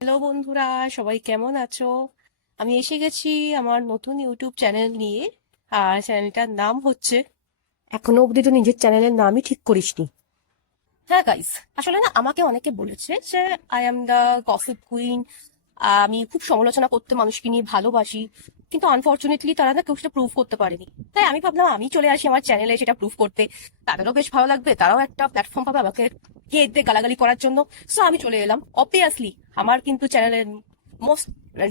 Hello বন্ধুরা, সবাই কেমন আছো? আমি এসে গেছি আমার নতুন ইউটিউব চ্যানেল নিয়ে। আর চ্যানেলটার নাম হচ্ছে, এখনো অবধি তো নিজের চ্যানেলের নামই ঠিক করিসনি। হ্যাঁ গাইস, আসলে না আমাকে অনেকে বলেছে যে I am the gossip queen. আমি খুব সমালোচনা করতে মানুষকে নিয়ে ভালোবাসি, কিন্তু আনফরচুনেটলি তারা না কেউ সেটা প্রুভ করতে পারেনি। তাই আমি ভাবলাম আমি চলে আসি আমার চ্যানেলে সেটা প্রুভ করতে। তাদেরও বেশ ভালো লাগবে, তারাও একটা প্ল্যাটফর্ম পাবে আমাকে গিয়ে গালাগালি করার জন্য। সো আমি চলে এলাম। অবভিয়াসলি আমার কিন্তু চ্যানেলের most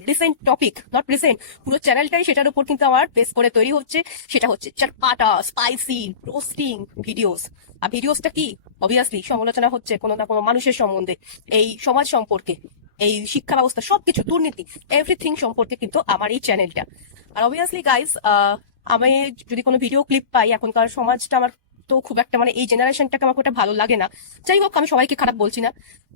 recent topic, not recent, পুরো চ্যানেলটাই সেটার উপর কিন্তু আমার বেস করে তৈরি হচ্ছে। সেটা হচ্ছে চাটপাটা স্পাইসি রোস্টিং ভিডিওস। আর ভিডিওসটা কি? অবভিয়াসলি সমালোচনা হচ্ছে কোনো না কোনো মানুষের সম্বন্ধে, এই সমাজ সম্পর্কে, এই শিক্ষা ব্যবস্থা, সবকিছু, দুর্নীতি, এভরিথিং সম্পর্কে কিন্তু আমার এই চ্যানেলটা। আর অবভিয়াসলি গাইস, আমি যদি কোনো ভিডিও ক্লিপ পাই, এখনকার সমাজটা আমার তো খুব একটা, মানে এই জেনারেশনটাকে আমার খুব একটা ভালো লাগে না। যাই হোক, আমি সবাইকে খারাপ বলছি না।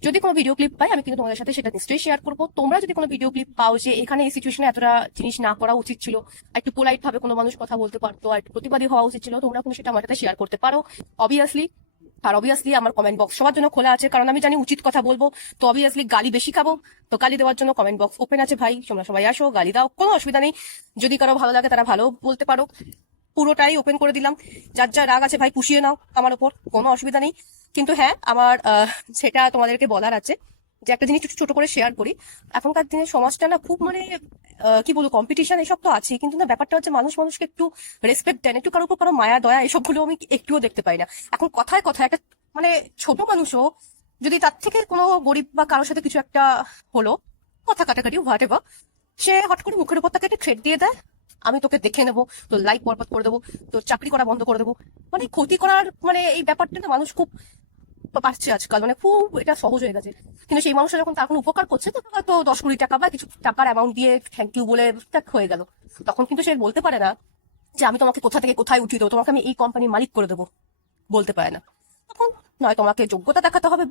যদি কোনো ভিডিও ক্লিপ পাই আমি কিন্তু তোমাদের সাথে সেটা নিশ্চয়ই শেয়ার করবো। তোমরা যদি কোনো ভিডিও ক্লিপ পাও যে এখানে এই সিচুয়েশনে এতটা জিনিস না করা উচিত ছিল, একটু পোলাইট ভাবে কোনো মানুষ কথা বলতে পারতো, আর একটু প্রতিবাদী হওয়া উচিত ছিল, তোমরা কিন্তু সেটা আমার সাথে শেয়ার করতে পারো। অবভিয়াসলি। আর অবভিয়াসলি আমার কমেন্ট বক্স সবার জন্য খোলা আছে, কারণ আমি জানি উচিত কথা বলবো। তো অবভিয়াসলি গালি বেশি খাবো, তো গালি দেওয়ার জন্য কমেন্ট বক্স ওপেন আছে ভাই, তোমরা সবাই আসো, গালি দাও, কোনো অসুবিধা নেই। যদি কারো ভালো লাগে তারা ভালো বলতে পারো, পুরোটাই ওপেন করে দিলাম। যার যা রাগ আছে ভাই পুষিয়ে নাও আমার উপর, কোনো অসুবিধা নেই। কিন্তু হ্যাঁ, আমার সেটা তোমাদেরকে বলার আছে যে একটা জিনিস একটু ছোট করে শেয়ার করি। এখনকার দিনে সমাজটা না খুব, মানে কি বলবো, কম্পিটিশন এসব তো আছে, কিন্তু না ব্যাপারটা হচ্ছে মানুষ মানুষকে একটু রেসপেক্ট দেন, একটু কারোর উপর কারো মায়া দয়া এসবগুলো আমি একটুও দেখতে পাই না। এখন কথায় কথায় একটা, মানে ছোট মানুষও যদি তার থেকে কোনো গরিব বা কারোর সাথে কিছু একটা হলো, কথা কাটাকাটি হোয়াট এভার, সে হট করে মুখের উপর তাকে একটা থ্রেট দিয়ে দেয়, আমি তোকে দেখে নেবো, তোর লাইফ বরবাদ করে দেবো, তোর চাকরি করা বন্ধ করে দেবো। মানে ক্ষতি করার, মানে এই ব্যাপারটা না মানুষ খুব পাচ্ছে আজকাল, মানে খুব এটা সহজ হয়ে গেছে। কিন্তু সেই মানুষটা যখন তার কোনো উপকার করছে, তখন হয়তো 10 কোটি টাকা বা কিছু টাকার অ্যামাউন্ট দিয়ে থ্যাংক ইউ বলে ত্যাগ হয়ে গেল। তখন কিন্তু সে বলতে পারে না যে আমি তোমাকে কোথা থেকে কোথায় উঠিয়ে দেবো, তোমাকে আমি এই কোম্পানির মালিক করে দেবো, বলতে পারে না। তখন নয় তোমাকে যোগ্যতা দেখাতে হবে,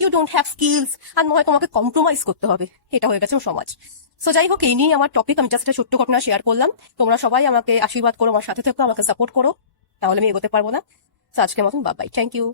ইউ ডোন্ট হ্যাভ স্কিলস, আর নয় তোমাকে কম্প্রোমাইজ করতে হবে। এটা হয়ে গেছে সমাজ। সো যাই হোক, এই নিয়ে আমার টপিক, আমি জাস্ট একটা ছোট্ট ঘটনা শেয়ার করলাম। তোমরা সবাই আমাকে আশীর্বাদ করো, আমার সাথে থেকো, আমাকে সাপোর্ট করো, তাহলে আমি এগোতে পারবো না। তো আজকের মতন বাই বাই, থ্যাংক ইউ।